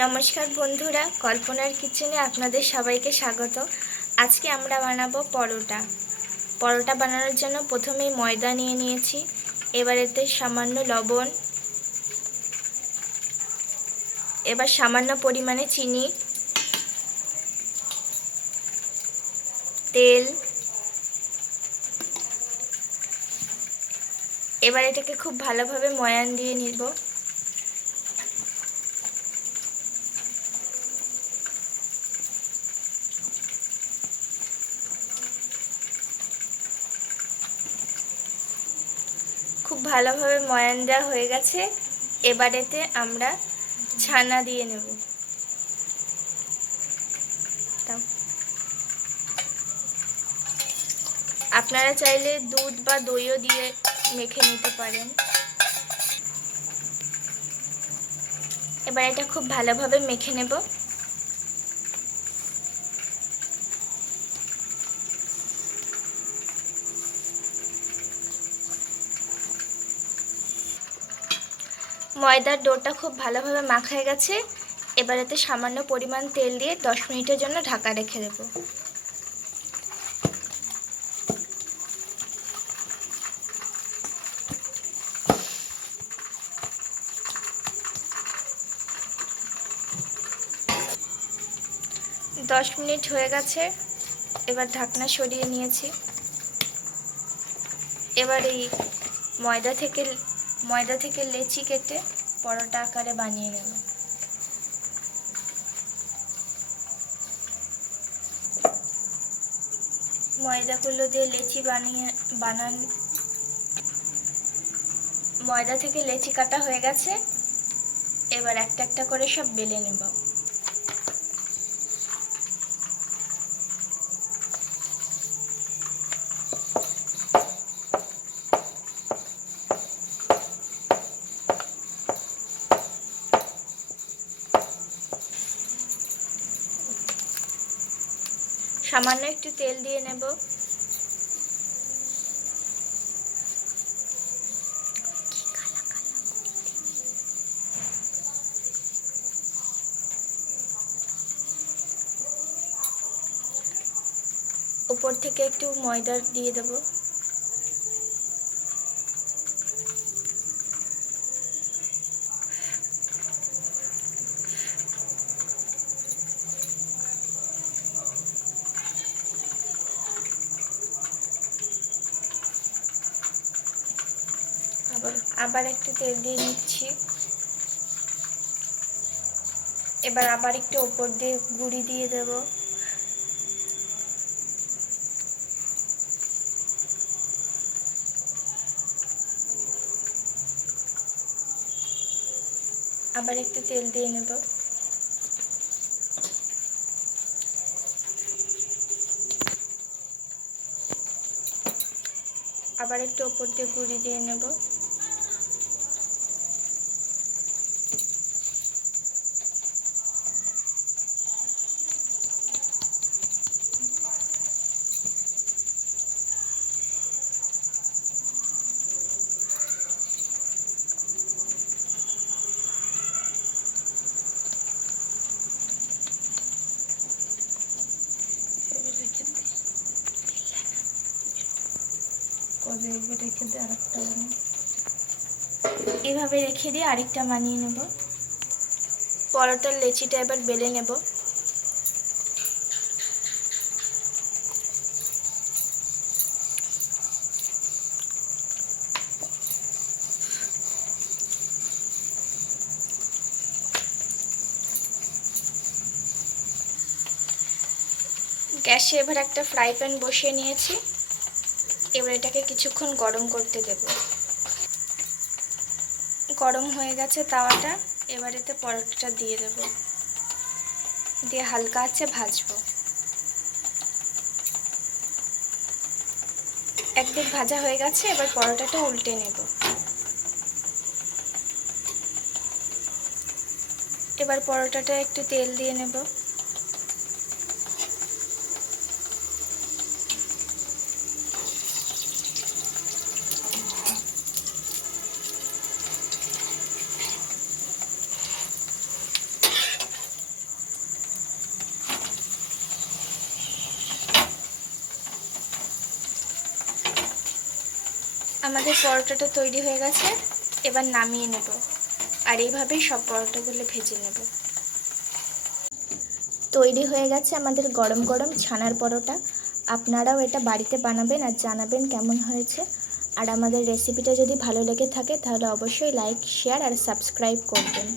নমস্কার বন্ধুরা, কল্পনার কিচেনে আপনাদের সবাইকে স্বাগত। আজকে আমরা বানাবো পরোটা। পরোটা বানানোর জন্য প্রথমেই ময়দা নিয়ে নিয়েছি। এবার এতে সামান্য লবণ, এবার সামান্য পরিমাণে চিনি, তেল। এবার এটাকে খুব ভালোভাবে ময়ান দিয়ে নিব খুব ভালোভাবে ময়ান দেওয়া হয়ে গেছে, এবারেতে আমরা ছানা দিয়ে নেব। আপনারা চাইলে দুধ বা দইও দিয়ে মেখে নিতে পারেন। এবার এটা খুব ভালোভাবে মেখে নেব। ময়দার ডোটা খুব ভালোভাবে মাখা হয়ে গেছে। এবার এতে সামান্য পরিমাণ তেল দিয়ে দশ মিনিটের জন্য ঢাকা রেখে দেবো। দশ মিনিট হয়ে গেছে। এবার ঢাকনা সরিয়ে নিয়েছি। এবার এই ময়দা থেকে ময়দা থেকে লেচি কেটে পরোটা আকারে বানিয়ে নেব। ময়দাগুলো দিয়ে লেচি বানিয়ে, বানান ময়দা থেকে লেচি কাটা হয়ে গেছে। এবার একটা একটা করে সব বেলে নেব। সামান্য একটু তেল দিয়ে নেব। উপর থেকে একটু ময়দা দিয়ে দেব। আবার একটু তেল দিয়ে নিচ্ছি। এবার আবার একটু ওপর দিয়ে গুঁড়ি দিয়ে দেব। আবার একটু তেল দিয়ে নেব। আবার একটু ওপর দিয়ে গুঁড়ি দিয়ে নেব। এভাবে রেখে দিয়ে আরেকটা বানিয়ে নেব। পরোটার লেচিটা এবার বেলে নেব। গ্যাসে এবার একটা ফ্রাই প্যান বসিয়ে নিয়েছি। এবার এটাকে কিছুক্ষণ গরম করতে দেব। গরম হয়ে গেছে তাওয়াটা, এবার এতে পরোটাটা দিয়ে দেব। দিয়ে হালকা আছে ভাজবো। একদিক ভাজা হয়ে গেছে, এবার পরোটাটা উল্টে নেব। এবার পরোটাটা একটু তেল দিয়ে নেব। আমাদের পরোটাটা তৈরি হয়ে গেছে, এবার নামিয়ে নেব। আর এইভাবেই সব পরোটাগুলো ভেজে নেব। তৈরি হয়ে গেছে আমাদের গরম গরম ছানার পরোটা। আপনারাও এটা বাড়িতে বানাবেন আর জানাবেন কেমন হয়েছে। আর আমাদের রেসিপিটা যদি ভালো লেগে থাকে তাহলে অবশ্যই লাইক শেয়ার আর সাবস্ক্রাইব করবেন।